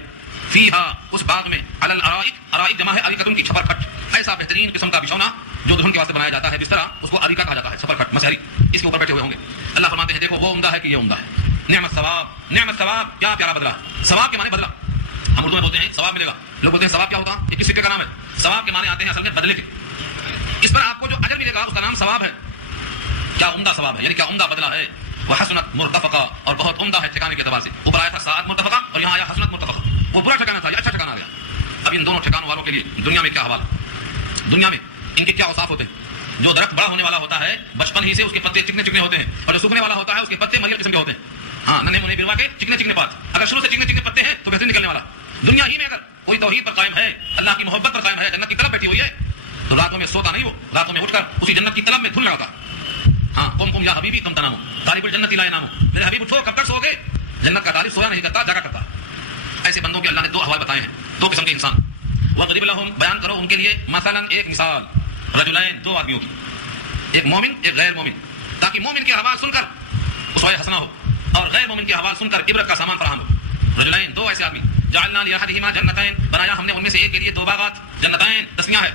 فیہا اس باغ میں، علی الارائک، ارائک جمع ہے اریکۃ کی چھپر کھٹ، ایسا بہترین قسم کا بچھونا جو دلہن کے واسطے بنایا جاتا ہے بستر، اس کو اریکہ کہا جاتا ہے، چھپر کھٹ مسہری. اس کے اوپر بیٹھے ہوئے ہوں گے. اللہ فرماتے ہیں دیکھو وہ عمدہ ہے کہ یہ عمدہ ہے. نعمت ثواب، نعمت ثواب، کیا پیارا بدلہ. ثواب کے معنی بدلہ. ہم اردو میں بولتے ہیں ثواب ملے گا، لوگ بولتے ہیں ثواب کیا ہوتا ہے، یہ کس سکے کا نام ہے. ثواب کے معنی آتے ہیں اصل میں بدلے کے. اس پر آپ کو جو اجر ملے گا اس کا نام ثواب ہے. کیا عمدہ ثواب ہے، یعنی کیا عمدہ بدلہ ہے. وحسنت مرتفقہ، اور بہت عمدہ ہے ٹھکانے کے اعتبار سے. اوپر آیا تھا سعادت مرتفقہ اور یہاں آیا حسنت مرتفقہ. وہ برا ٹھکانا تھا، یہ اچھا ٹھکانا آ گیا. اب ان دونوں ٹھکانوں والوں کے لیے دنیا میں کیا حوال، دنیا میں ان کے کیا اوصاف ہوتے ہیں. جو درخت بڑا ہونے والا ہوتا ہے بچپن ہی سے اس کے پتے چکنے چکنے ہوتے ہیں، اور جو سوکھنے والا ہوتا ہے اس کے پتے ملیل قسم کے ہوتے ہیں. ہاں ننے منے بروا کے چکنے چکنے پات. اگر شروع سے چکنے چکنے پتے ہیں تو بہترین نکلنے والا. دنیا ہی میں اگر کوئی توحید پر قائم ہے، اللہ کی محبت پر قائم ہے، جنت کی طرف بیٹھی ہوئی ہے، تو راتوں میں سوتا نہیں، وہ راتوں میں اٹھ کر اسی جنت کی طلب میں دھن لگاتا. ہاں قم یا حبیبی کم تنامو، طالب الجنت لا ینامو، میرے حبیب اٹھو کب تک سو گے. جنت کا طالب سویا نہیں کرتا، جاگا کرتا. ایسے بندوں کے اللہ نے 2 احوال بتائے ہیں، 2 قسم کے انسان. وَاضْرِبْ لَهُمْ، بیان کرو ان کے لیے، مثلا ایک مثال، رجلین، 2 آدمیوں کی، ایک مومن ایک غیر مومن، تاکہ مومن کے احوال سن کر اسوہ حسنہ ہو اور غیر مومن کے احوال سن کر عبرت کا سامان فراہم ہو. رجلین، 2 ایسے آدمی. جعلنا لأحدہما جنتین، بنایا ہم نے ان میں سے ایک کے لیے 2 باغات. جنتین تسنیہ ہے،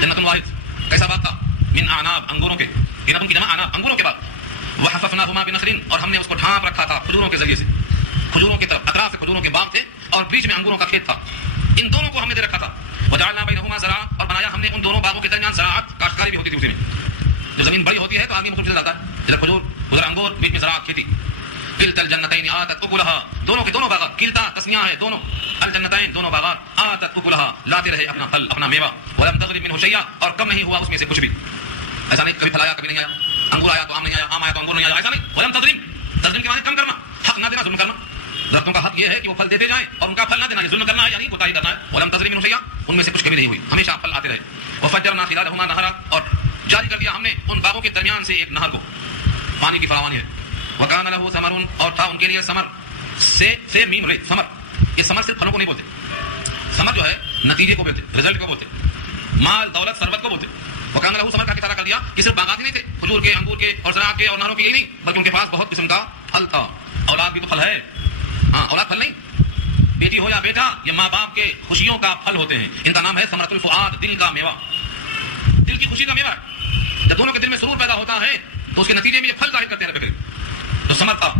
جنت واحد. کیسا باغ تھا؟ من اعناب، انگوروں کے. جنت کی جمع اعناب، انگوروں کے باغ. وحففناہما بنخل، اور ہم نے اس کو ڈھانپ رکھا تھا کھجوروں کے ذریعے سے. کھجوروں کی طرف، اطراف سے کھجوروں کے باغ تھے اور بیچ میں انگوروں کا کھیت تھا. ان دونوں کو ہم نے دے رکھا تھا. وجعلنا بینہما زرعا، اور بنایا ہم نے ان دونوں باغوں کے درمیان زراعت، کاشتکاری بھی ہوتی تھی. اسی میں جو زمین بڑی ہوتی ہے تو آگے مختلف چلا جاتا ہے، ادھر کھجور ادھر انگور، بیچ میں زراعت کھیتی. کلتا الجنتین آتت اکلها، دونوں کے دونوں باغات، کلتا تسنیہ ہے دونوں، الجنتین دونوں باغات، آتت اکلها لاتے رہے اپنا پھل اپنا میوہ، ولم تغرب منه شیئا، اور کم نہیں ہوا اس میں سے کچھ بھی. ایسا نہیں کبھی پھل آیا کبھی نہیں آیا، انگور آیا تو آم نہیں آیا، آم آیا تو انگور نہیں آیا، ایسا نہیں. ولم تظلم کے معنی کم کرنا، حق نہ دینا، ظلم کرنا. درختوں کا حق یہ ہے کہ وہ پھل دیتے جائیں اور ان کا پھل نہ دینا، یہ ظلم کرنا ہے یعنی کوتاہی کرنا ہے. ولم تظلم منه شیئا، ان میں سے کچھ کمی نہیں ہوئی، ہمیشہ پھل آتے رہے. وفجرنا خلالهما نهرا، اور جاری کر دیا ہم نے ان باغوں کے درمیان سے ایک نہر کو، پانی کی فراوانی ہے. وکان له ثمر، اور تھا ان کے لیے ثمر، سے میم ر ثمر. یہ ثمر صرف پھلوں کو نہیں بولتے، ثمر جو ہے نتیجے کو بولتے، رزلٹ کو بولتے، مال دولت ثروت کو بولتے. وکان له ثمر کا کتارہ کر دیا کہ صرف باغات ہی نہیں تھے، کھجور کے، انگور کے اور زراعت کے اور نہروں کے ہی نہیں، بلکہ ان کے پاس بہت قسم کا پھل تھا. اولاد بھی تو پھل ہے. ہاں اولاد پھل نہیں، بیٹی ہو یا بیٹا، یہ ماں باپ کے خوشیوں کا پھل ہوتے ہیں. ان کا نام ہے ثمرۃ الفؤاد، دل کا میوہ، دل کی خوشی کا میوہ. جب دونوں کے دل میں سرور پیدا ہوتا ہے تو اس کے نتیجے میں یہ پھل ظاہر کرتے ہیں. رب تو ثمر تھا،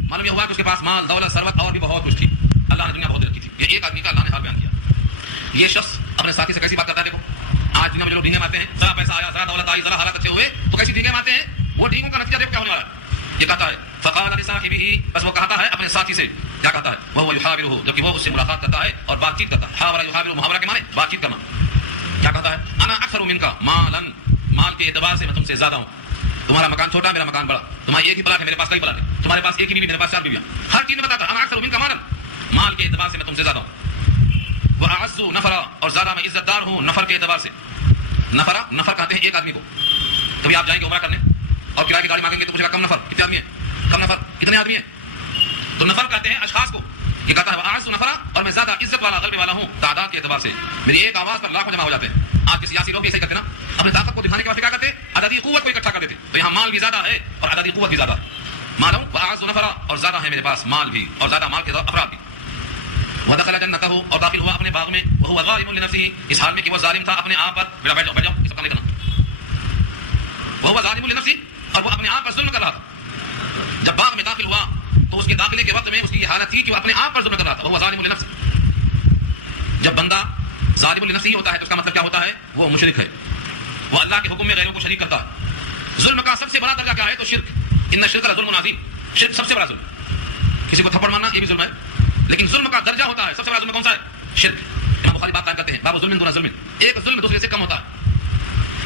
معلوم یہ ہوا کہ اس کے پاس مال دولت ثروت اور بھی بہت کچھ تھی. اللہ نے دنیا بہت رکھی تھی. یہ ایک آدمی کا اللہ نے حال بیان کیا. یہ شخص اپنے ساتھی سے کیسی بات کرتا ہے. دیکھو آج دنیا میں جو لوگ ڈھینگے مارتے ہیں، ذرا پیسہ آیا، ذرا دولت آئی، ذرا حالات اچھے ہوئے تو کیسی ڈھینگے مارتے ہیں. وہ ڈھینگوں کا نتیجہ دیکھو کیا ہونے والا ہے. یہ کہتا ہے فقال لصاحبہ، بس وہ کہتا ہے اپنے ساتھی سے، کیا کہتا ہے، وہ یحاورہ، جبکہ وہ اس سے ملاقات کرتا ہے اور بات چیت کرتا ہے. حاورہ یحاورہ، محاورہ کے معنی بات چیت کرنا. کیا کہتا ہے، انا اکثر منک مالا، مال کے اعتبار سے میں تم سے زیادہ ہوں. تمہارا مکان چھوٹا، میرا مکان بڑا. تمہارا ایک ہی پلاٹ ہے، میرے پاس کئی پلاٹ ہے. تمہارے پاس ایک ہی بیوی، میرے پاس 4 بیویاں. ہر چیز میں بتاتا انا اکثر منک مالا، مال کے اعتبار سے میں تم سے زیادہ ہوں. واعز نفرا، اور زیادہ میں عزت دار ہوں نفر کے اعتبار سے. نفر کہتے ہیں ایک آدمی کو. کبھی آپ جائیں گے عمرہ کرنے اور کرایہ کی گاڑی مانگیں گے تو پوچھے گا کم نفر، کتنے آدمی ہیں، کم نفر، کتنے آدمی ہیں. تو نفر کہتے ہیں اشخاص کو. یہ کہتا ہے واعز نفرا، اور میں زیادہ عزت والا غلبے والا ہوں تعداد کے اعتبار سے. میری ایک آواز پر لاکھوں جمع ہو جاتے ہیں. آج کے سیاسی لوگ بھی ایسے ہی کرتے ہیں نا، اپنی طاقت کو دکھانے کے بعد کیا کرتے ہیں، عددی قوت کو اکٹھا کر دیتے. تو یہاں مال بھی زیادہ ہے اور عددی قوت بھی زیادہ. معلوم واعز نفرا، اور زیادہ ہے میرے پاس مال بھی اور زیادہ مال کے افراد بھی. ودخل جنته، اور داخل ہوا اپنے باغ میں. وهو ظالم لنفسه، اس حال میں کہ وہ ظالم تھا اپنے آپ پر. بیٹھ جاؤ یہ سب کام نہیں کرنا. وهو ظالم لنفسه، اور وہ اپنے آپ پر ظلم کر رہا تھا. جب باغ میں داخل ہوا تو اس کے داخلے کے وقت میں اس کی یہ حالت تھی کہ وہ اپنے آپ پر ظلم کر رہا تھا. وهو ظالم لنفسه، جب بندہ ظالم لنفسه ہوتا ہے تو اس کا مطلب کیا ہوتا ہے، وہ مشرک ہے، وہ اللہ کے حکم میں غیروں کو شریک کرتا ہے. ظلم کا سب سے بڑا درجہ کیا ہے، تو شرک. ان الشرک لظلم عظیم، شرک سب سے بڑا ظلم. کسی کو تھپڑ مارنا یہ بھی ظلم ہے، لیکن ظلم کا درجہ ہوتا ہے، سب سے بڑا ظلم کون سا ہے، شرک. امام بخاری بات کرتے ہیں باب ظلم دون ظلم، ایک ظلم دوسرے سے کم ہوتا ہے.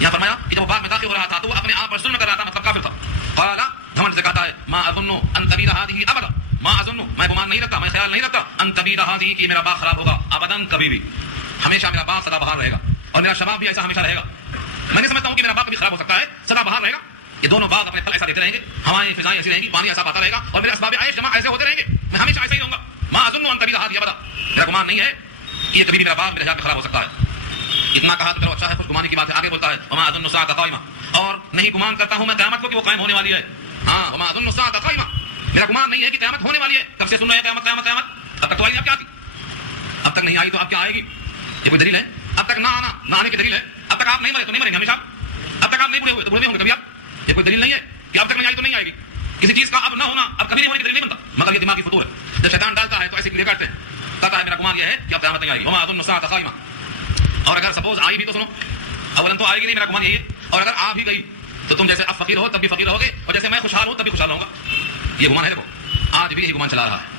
یہاں فرمایا کہ جب وہ باغ میں داخل ہو رہا تھا تو وہ اپنے آپ پر ظلم کر رہا تھا، مطلب کافر تھا. قال، گھمنڈ سے کہتا ہے ما اظن ان تبید هذه ابدا، ما اظن، میں گمان نہیں رکھتا، میں خیال نہیں رکھتا، ان تبید هذه کہ میرا باغ خراب ہوگا، ابدا کبھی بھی. ہمیشہ میرا باغ سدا بہار رہے گا اور میرا شباب بھی ایسا ہمیشہ رہے گا. میں نہیں سمجھتا ہوں کہ میرا باغ کبھی خراب ہو سکتا ہے، سدا بہار رہے گا. یہ دونوں باغ اپنے پھل ایسا دیتے رہیں گے، ہوائیں فضائیں ایسی رہیں گی، پانی ایسا پاتا رہے گا اور میرے اسباب عیش جمع ایسے ہوتے رہیں گے. میں ہمیشہ ایسا ہی رہوں گا. ما اظن ان تبید هذه ابدا، میرا گمان نہیں ہے کہ یہ کبھی بھی میرا باغ میرے حیات میں خراب ہو سکتا ہے. اتنا کہا تو چلو اچھا ہے، خوش گمانی کی بات ہے. آگے بولتا ہے وما اظن الساعة قائمة، اور نہیں گمان کرتا ہوں میں قیامت کو کہ وہ قائم ہونے والی ہے. ہاں وما اظن الساعة قائمة، میرا گمان نہیں ہے کہ قیامت ہونے والی ہے. کب سے سن رہے ہیں قیامت قیامت قیامت، اب تک تو آئی، اب کیا آتی، اب تک نہیں آئی تو اب کیا آئے گی. یہ کوئی دلیل ہے؟ اب تک نہ آنا، نہ آنے کی دلیل ہے. اب تک آپ نہیں مرے تو نہیں مریں گے ہمیشہ. اب تک آپ نہیں بوڑھے ہوئے تو بوڑھے ہوں گے کبھی آپ. یہ کوئی دلیل نہیں ہے کہ اب تک نہیں آئی تو نہیں آئے گی. کسی چیز کا اب نہ ہونا، اب کبھی نہیں ہونے کی دلیل نہیں بنتا، مگر یہ دماغی فطور ہے. جب شیطان ڈالتا ہے تو ایسے کلیئر کرتے ہیں، کہتا ہے میرا گمان یہ ہے کہ اب قیامت نہیں آئے گی. وما اظن الساعة قائمة، اور اگر سپوز آئی بھی تو سنو، اولن تو آئے گی نہیں، میرا گمان یہی ہے. اور اگر آ بھی گئی تو تم جیسے اب فقیر ہو تب بھی فقیر ہوگے، اور جیسے میں خوشحال ہوں تب بھی خوشحال ہوں گا. یہ گمان ہے. دیکھو آج بھی یہی گمان چلا رہا ہے.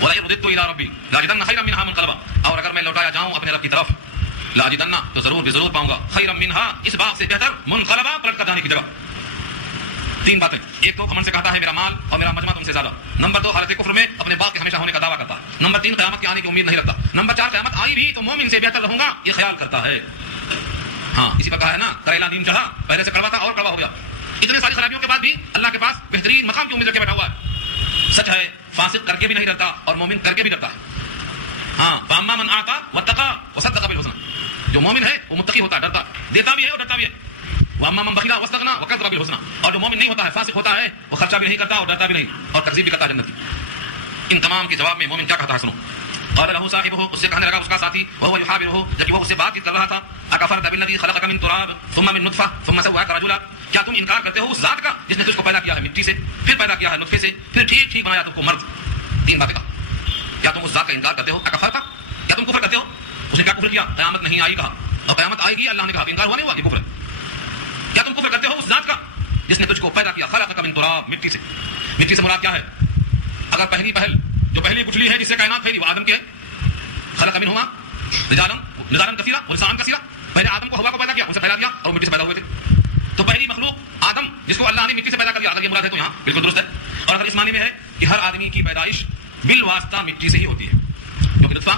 وَلَئِن رُدِدتُّ إِلَىٰ رَبِّي لَأَجِدَنَّ خَيْرًا مِنْهَا مُنْقَلَبًا، اور اگر میں لوٹایا جاؤں اپنے رب کی طرف، لَأَجِدَنَّ تو ضرور بھی ضرور پاؤں گا، خَيْرًا مِنْهَا اس باغ سے بہتر، مُنْقَلَبًا پلٹ کر جانے کی جگہ. 3 باتیں. ایک تو گھمنڈ سے کہتا ہے میرا مال اور میرا مجمع تم سے زیادہ. نمبر 2 حالت کفر میں اپنے باغ کے ہمیشہ ہونے کا دعویٰ کرتا ہے. نمبر 3 قیامت کے آنے کی امید نہیں رکھتا. نمبر 4 قیامت آئی بھی تو مومن سے بہتر رہوں گا یہ خیال کرتا ہے. ہاں اسی پر کہا ہے نا کریلا نیم چڑھا، پہلے سے کڑوا تھا اور کڑوا ہو گیا. اتنے ساری خرابیوں کے بعد بھی اللہ کے پاس بہترین مقام کی امید رکھ کے بیٹھا ہوا ہے. سچ ہے فاسق کر کے بھی نہیں ڈرتا اور مومن کر کے بھی ڈرتا ہے. ہاں فاما من اعطى واتقى وصدق بالحسنى، جو مومن ہے وہ متقی ہوتا ہے، ڈرتا دیتا بھی ہے اور ڈرتا بھی ہے. واما من بخل واستغنى وكذب بالحسنى، اور جو مومن نہیں ہوتا ہے فاسق ہوتا ہے وہ خرچہ بھی نہیں کرتا اور ڈرتا بھی نہیں اور تکذیب بھی کرتا ہے جنت کی. ان تمام کے جواب میں مومن کیا کہتا ہے سنو. قال له صاحبه، اس سے کہنے لگا اس کا ساتھی، وهو يحاوره جبکہ وہ اس سے بات چیت کر رہا تھا، اکفرت بالذی خلقك من تراب ثم من نطفه ثم سواك رجلا، کیا تم انکار کرتے ہو اس ذات کا جس نے تجھ کو پیدا کیا ہے مٹی سے، پھر پیدا کیا ہے نطفے سے، پھر ٹھیک ٹھیک بنایا تم کو مرد. تین باتیں کہا. کیا تم اس ذات کا انکار کرتے ہو؟ اکفر تھا؟ کیا تم کفر کرتے ہو؟ اس نے کیا کفر کیا؟ قیامت نہیں آئی کہا, اور قیامت آئے گی اللہ نے کہا. انکار ہوا نہیں ہوا؟ یہ کفر ہے. کیا تم کفر کرتے ہو اس ذات کا جس نے تجھ کو پیدا کیا؟ خلقک من تراب, مٹی سے. مٹی سے مراد کیا ہے؟ اگر پہلی پہل جو پہلی کچلی ہے جس سے کائنات پھیلی وہ آدم کی ہے. خلق منہما رجالا کثیرا ونساء کثیرا. پہلے آدم کو ہوا کو پیدا کیا, ان سے پھیلا دیا اور مٹی سے پیدا ہوئے تھے. تو پہلی مخلوق آدم جس کو اللہ نے مٹی سے پیدا کر دیا, اگر یہ مراد ہے تو یہاں بالکل درست ہے. اور اگر اس معنی میں ہے کہ ہر آدمی کی پیدائش بالواسطہ مٹی سے ہی ہوتی ہے, کیونکہ نطفہ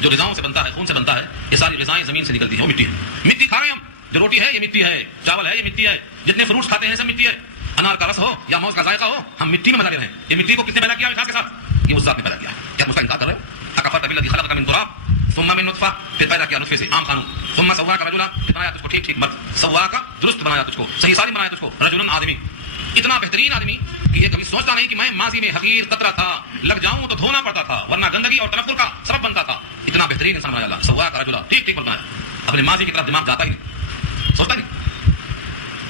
جو غذاؤں سے بنتا ہے, خون سے بنتا ہے, یہ ساری غذائیں زمین سے نکلتی ہیں, وہ مٹی ہے. مٹی کھا رہے ہیں ہم, جو روٹی ہے یہ مٹی ہے, چاول ہے یہ مٹی ہے, جتنے فروٹس کھاتے ہیں سب مٹی ہے. انار کا رس ہو یا موز کا ذائقہ ہو, ہم مٹی میں مزہ لے رہے ہیں. یہ مٹی کو کس نے پیدا کیا ہے کے ساتھ؟ یہ اس ذات نے پیدا کیا ہے. کیا اس کا انکار کر رہے ہو؟ اکفرت بالذی خلقک من تراب ثم من نطفہ, پھر پیدا کیا نطفے سے, عام قانون. ثم سواک رجلا, بنایا تجھ کو ٹھیک ٹھیک مرد. سواک درست بنایا تجھ کو, صحیح سالم بنایا تجھ کو. رجلا آدمی, اتنا بہترین آدمی کہ یہ کبھی سوچتا نہیں کہ میں ماضی میں حقیر قطرہ تھا, لگ جاؤں تو دھونا پڑتا تھا ورنہ گندگی اور تنفر کا سبب بنتا تھا. اتنا بہترین انسان بنایا اللہ. سواک رجلا, ٹھیک ٹھیک بنایا. اپنے ماضی کی طرف دماغ جاتا ہی نہیں, سوچتا نہیں.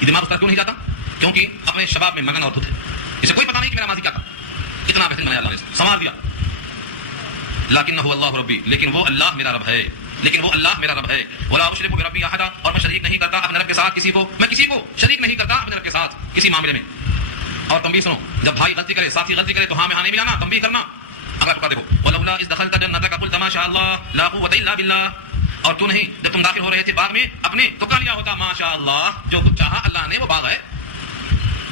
یہ دماغ اس طرف کیوں نہیں جاتا؟ کیونکہ اپنے شباب میں مگن اور دھت ہے, اسے کوئی پتہ نہیں کہ میرا ماضی کیا تھا. اتنا بہترین بنایا اللہ نے, سنوار دیا. لیکنہ اللہ ربی, لیکن وہ اللہ میرا رب ہے, لیکن وہ اللہ میرا رب ہے. ولا اشرک بربی احدا, اور میں شریک نہیں کرتا اپنے رب کے ساتھ کسی کو, میں کسی کو شریک نہیں کرتا اپنے رب کے ساتھ کسی معاملے میں. اور تنبیہ سنو, جب بھائی غلطی کرے, ساتھی غلطی کرے تو ہاں میں ہاں نہیں ملانا, تنبیہ کرنا. اگر تو دیکھو ولولا اذ دخلت جنتک قلت ما شاء اللہ لا قوت الا باللہ, اور تو نہیں جب تم داخل ہو رہے تھے باغ میں اپنے تو کہہ لیا ہوتا ما شاء اللہ, جو کچھ چاہا اللہ نے وہ باغ ہے.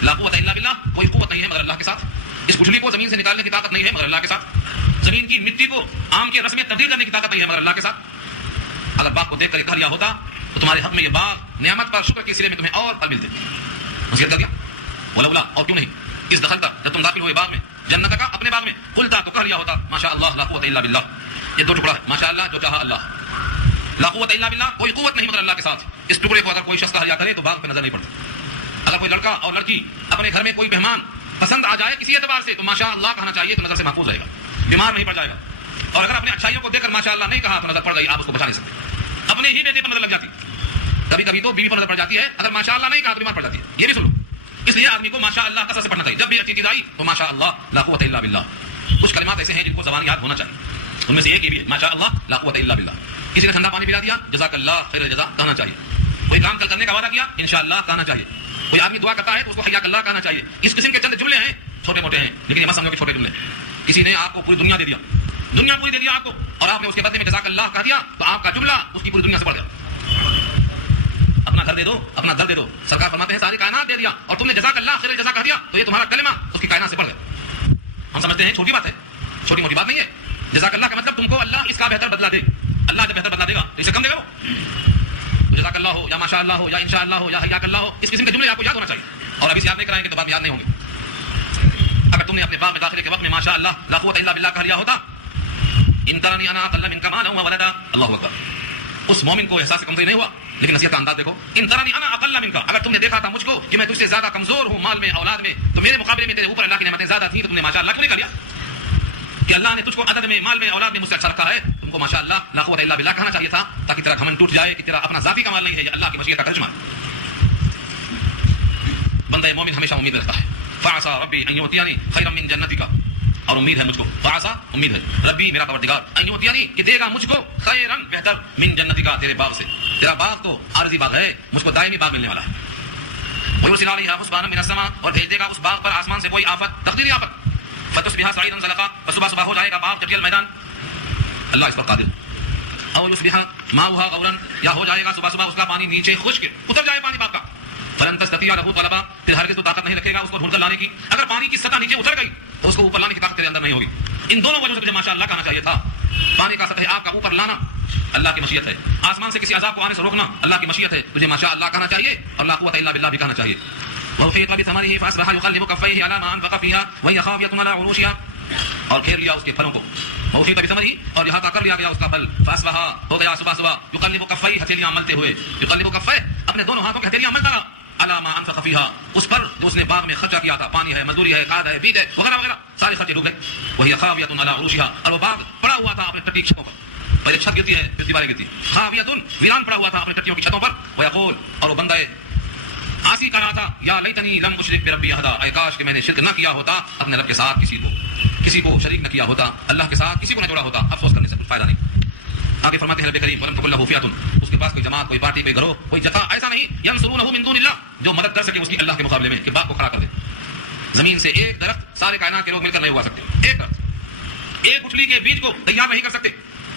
لا قوت الا باللہ, کوئی قوت نہیں ہے مگر اللہ کے ساتھ. اس گٹھلی کو زمین سے نکالنے کی طاقت نہیں ہے مگر اللہ کے ساتھ. زمین کی مٹی کو آم کے رس میں تبدیل کرنے کی طاقت نہیں ہے مگر اللہ کے ساتھ. اگر باغ کو دیکھ کر کہہ لیا ہوتا تو تمہارے حق میں یہ باغ نعمت پر شکر کے سلے میں تمہیں اور پھل ملتے. وصیت کر دیا. ولولا, اور کیوں نہیں, اس دخلتا, جب تم داخل ہوئے باغ میں, جنت کا اپنے باغ میں, قلتا, تو کہہ لیا ہوتا ماشاء اللہ لا قوت الا باللہ. یہ دو ٹکڑا ہے, ماشاء اللہ جو چاہا اللہ, لا قوت الا باللہ, کوئی قوت نہیں مگر اللہ کے ساتھ. اس ٹکڑے کو اگر کوئی شخص کہہ لیا کرے تو باغ پہ نظر نہیں پڑتا. اگر کوئی لڑکا اور لڑکی اپنے گھر میں کوئی مہمان پسند آ جائے کسی اعتبار سے تو ماشاء اللہ کہنا چاہیے, تو نظر سے محفوظ رہے گا, بیمار نہیں پڑ جائے گا. اور اگر اپنے اچھائیوں کو دیکھ کر ماشاء اللہ نہیں کہا تو نظر پڑ گئی, آپ اس کو بچا نہیں سکتے. اپنے ہی بیٹے پر نظر لگ جاتی, کبھی کبھی تو بیوی پر نظر پڑ جاتی ہے, اگر ماشاء اللہ نہیں کہا تو بیمار پڑ جاتی ہے. یہ بھی سن لو, اس لیے آدمی کو ماشاء اللہ کثرت سے پڑھنا چاہیے. جب بھی اچھی چیز آئی تو ماشاء اللہ لا قوت الا باللہ. کچھ کلمات ایسے ہیں جن کو زبان یاد ہونا چاہیے, ان میں سے ایک یہ بھی ہے ماشاء اللہ لا قوت الا باللہ. کسی نے ٹھنڈا پانی پلا دیا, جزاک اللہ خیر الجزا کہنا چاہیے. کوئی کام کل کرنے کا وعدہ کیا, انشاءاللہ کہنا چاہیے. کوئی آدمی دعا کرتا ہے تو اس کو حیاک اللہ کہنا چاہیے. اس قسم کے چند جملے ہیں, چھوٹے موٹے ہیں, لیکن یہ مت سمجھو کہ چھوٹے جملے. کسی نے آپ کو پوری دنیا دے دیا, دنیا پوری دے دیا آپ کو, اور آپ نے اس کے بدلے میں جزاک اللہ کہہ دیا, تو آپ کا جملہ اس کی پوری دنیا سے بڑھ گیا. اپنا گھر دے دو, اپنا دل دے دو, سرکار فرماتے ہیں ساری کائنات دے دیا, اور تم نے جزاک اللہ خیر الجزا کہہ دیا, تو یہ تمہارا کلمہ اس کی کائنات سے بڑھ گیا. ہم سمجھتے ہیں چھوٹی بات ہے, چھوٹی موٹی بات نہیں ہے. جزاک اللہ کا مطلب تم کو اللہ اس کا بہتر بدلہ دے. اللہ جب بہتر بدلہ دے گا تو اسے کم دے گا. وہ جزاک اللہ ہو یا ماشاء اللہ ہو یا انشاء اللہ ہو یا حیاک اللہ ہو, اس قسم کے جملے آپ کو یاد ہونا چاہیے. اور ابھی سے یاد نہیں کرائیں گے تو بعد میں یاد نہیں ہوں گے. اگر تم نے اپنے باغ میں داخلے کے وقت میں ماشاء اللہ لا قوت الا باللہ کہہ دیا ہوتا, ان ترانی انا اقل منک مالا وولدا, اللہ اکبر, اس مومن کو احساس کمزوری نہیں ہوا. لیکن نصیحت کا انداز دیکھو, ان ترانی انا اقل منک, اگر تم نے دیکھا تھا مجھ کو کہ میں تجھ سے زیادہ کمزور ہوں مال میں اولاد میں, تو میرے مقابلے میں تیرے اوپر اللہ کی نعمتیں زیادہ تھیں, تو تم نے ماشاء اللہ کیوں نہیں کہہ لیا کہ اللہ نے تجھ کو عدد میں, مال میں, اولاد میں مجھ سے اچھا رکھا ہے. تم کو ماشاء اللہ لا قوت الا باللہ کہنا چاہیے تھا, تاکہ تیرا گھمنڈ ٹوٹ جائے کہ تیرا اپنا ذاتی کمال نہیں ہے, یہ اللہ کی مشیت کا ترجمہ ہے. بندہ مومن ہمیشہ امید رکھتا ہے, فعسى ربی ان یؤتینی خیرا من جنتک, اور امید ہے مجھ کو, فعسى امید ہے, ربی میرا پروردگار, ان یؤتینی کہ دے گا مجھ کو, خیرا بہتر, من جنتک تیرے باغ سے. تیرا باغ تو عارضی باغ ہے, مجھ کو دائمی باغ ملنے والا ہے. ویرسل علیہا حسبانا من السماء, اور بھیج دے گا اس باغ پر آسمان سے کوئی آفت, تقدیری آفت, فتصبح صعیدا زلقا, صبح صبح ہو جائے گا باغ چٹیل میدان. اللہ اس پر قادر. او یصبح ماؤها غورا, یا ہو جائے گا صبح صبح اس کا پانی نیچے خشک, اتر جائے پانی باغ کا. فلن تستطيع له طلبا, پھر ہرگز تو طاقت نہیں رکھے گا اس کو ڈھونڈ کر لانے کی. اگر پانی کی سطح نیچے اتر گئی تو اس کو اوپر لانے کی طاقت تیرے اندر نہیں ہوگی. ان دونوں وجہوں سے تجھے ماشاء اللہ کہنا چاہیے تھا. پانی کا سطح آپ کا اوپر لانا اللہ کی مشیت ہے, آسمان سے کسی عذاب کو آنے سے روکنا اللہ کی مشیت ہے. تجھے ماشاء اللہ کہنا چاہیے, اور لا قوت الا باللہ بھی کہنا چاہیے. وَأُحِيطَ بِثَمَرِهِ فَأَصْبَحَ يُقَلِّبُ كَفَّيْهِ عَلَى مَا أَنفَقَ فِيهَا وَهِيَ خَاوِيَةٌ عَلَى عُرُوشِهَا, اور گھیر لیا اس کے پھلوں کو. وَأُحِيطَ بِثَمَرِهِ, اور احاطہ کر لیا گیا اس کا پھل. فَأَصْبَحَ, ہو گیا صبح صبح, يُقَلِّبُ كَفَّيْهِ, ہتھیلیاں ملتے ہوئے, يُقَلِّبُ كَفَّيْهِ, اپنے دونوں ہاتھوں کی ہتھیلیاں ملتا رہا, عَلَى مَا أَنفَقَ فِيهَا, اس پر جو اس نے باغ میں خرچہ کیا تھا, پانی ہے, مزدوری ہے, کھاد ہے, بیج ہے, وغیرہ وغیرہ, سارے خرچے ڈوب گئے. وَهِيَ خَاوِيَةٌ عَلَى عُرُوشِهَا, اور وہ باغ پڑا ہوا تھا اپنے ٹٹی چھتوں پر. پہلے چھت گرتی ہے پھر دیواریں گرتی, خاویۃ, ویران پڑا ہوا تھا اپنے ٹٹیوں کی چھتوں پر. ویقول, اور وہ بندہ آسی کہا تھا, یا لیتنی لم اشرک بربی احدا, اے کاش کہ میں نے شرک نہ کیا ہوتا اپنے رب کے ساتھ کسی کو. کسی کو شریک نہ کیا ہوتا, اللہ کے ساتھ کسی کو نہ جوڑا ہوتا, افسوس کرنے سے کچھ فائدہ نہیں. آگے فرماتے ہیں رب کریم ولم تکن لہ فئۃ, اس کے پاس کوئی جماعت, کوئی پارٹی, کوئی گروہ, کوئی جتھا ایسا نہیں ینصرونہ من دون اللہ, جو مدد کر سکے اس کی اللہ کے مقابلے میں, کہ باپ کو کھڑا کر دے. زمین سے ایک درخت سارے کائنات کے لوگ مل کر نہیں اگا سکتے. ایک درخت, ایک گٹھلی کے بیج کو تیار نہیں کر سکتے.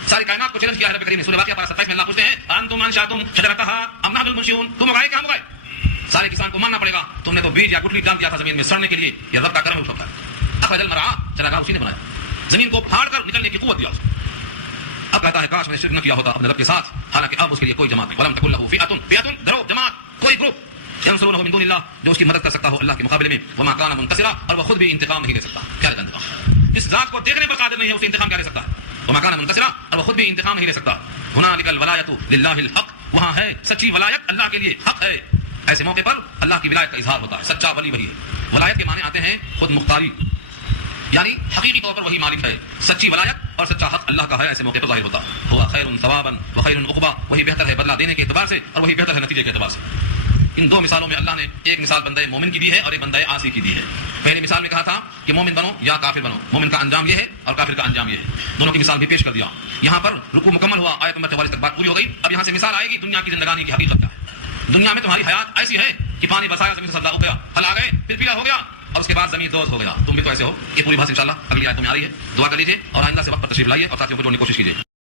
ساری کائنات کو چیلنج کیا ہے رب کریم نے. سورہ واقعہ پارہ 27 میں اللہ پوچھتے ہیں انتم انشأتم شجرتها ام نحن المنشئون, تم اگائے کہ ہم اگائے؟ سارے کسان کو ماننا پڑے گا تم نے تو بیج یا گٹھلی ڈال دیا تھا زمین میں سڑنے کے لیے, یہ رب کا کرم ہے اس وقت. اخرج المرعى, چراگاہ اسی نے بنایا, زمین کو پھاڑ کر نکلنے کی قوت دیا اس کو. اب کہتا ہے کاش میں نے شرک نہ کیا ہوتا اپنے رب کے ساتھ, حالانکہ اب اس کے لیے کوئی جماعت نہیں. ولم تکن لہ فئۃ, گروہ, جماعت, کوئی گروپ, ینصرونہ من دون اللہ, جو اس کی مدد کر سکتا ہو اللہ کے مقابلے میں. وما کان منتصرا, اور وہ خود بھی انتقام نہیں لے سکتا. کیا لے انتقام؟ اس ذات کو دیکھنے پر قادر نہیں ہے, اسے انتقام کیا لے سکتا ہے؟ وما کان منتصرا, اور وہ خود بھی انتقام نہیں لے سکتا. ہنالک الولایۃ للہ الحق, وہاں ہے سچی ولایت اللہ کے لیے, حق ہے. ایسے موقع پر اللہ کی ولایت کا اظہار ہوتا ہے. سچا ولی وہی ہے. ولایت کے معنی آتے ہیں خود مختاری, یعنی حقیقی طور پر وہی مالک ہے. سچی ولایت اور سچا حق اللہ کا ہے, ایسے موقع پر ظاہر ہوتا ہے. ہوا خیر ثوابا وخیر عقبا, وہی بہتر ہے بدلہ دینے کے اعتبار سے اور وہی بہتر ہے نتیجے کے اعتبار سے. ان دو مثالوں میں اللہ نے ایک مثال بندہ مومن کی دی ہے اور ایک بندہ عاصی کی دی ہے. پہلی مثال میں کہا تھا کہ مومن بنو یا کافر بنو, مومن کا انجام یہ ہے اور کافر کا انجام یہ ہے. دونوں کی مثال بھی پیش کر دیا. یہاں پر رکوع مکمل ہوا, آیت نمبر 44 تک بات پوری ہو گئی. اب یہاں سے مثال آئے گی دنیا کی زندگانی کی حقیقت کیا ہے. دنیا میں تمہاری حیات ایسی ہے کہ پانی برسایا, زمین سے سبزہ اگ گیا, پھل آ گئے, پھر پیلا ہو گیا, اور اس کے بعد زمین دوز ہو گیا. تم بھی تو ایسے ہو. یہ پوری بات انشاءاللہ اگلی آیت میں آ رہی ہے. دعا کر لیجیے اور آئندہ سے وقت پر تشریف لائیے اور ساتھیوں کو جوڑنے کی کوشش کیجیے.